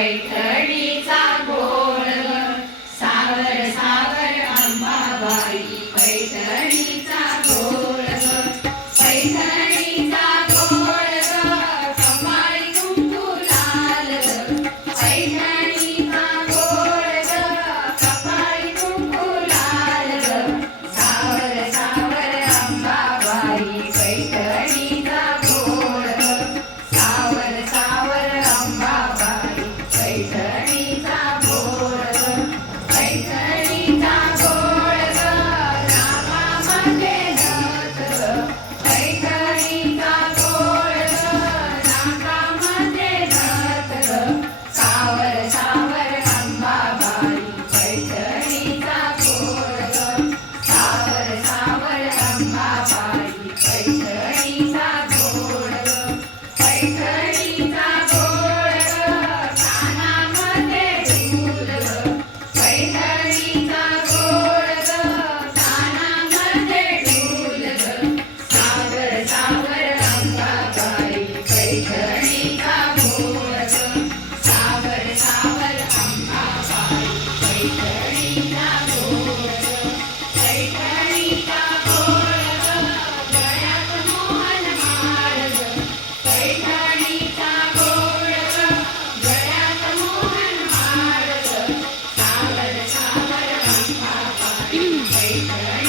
पैठणीचा गोळ सावर सावर अंबाबाई पैठणीचा गोळ पैठणीचा गोळ कमाई कुंकू लाल पैठणीचा गोळ कुंकू लाल सावर सावर अंबाबाई पैठणीचा day.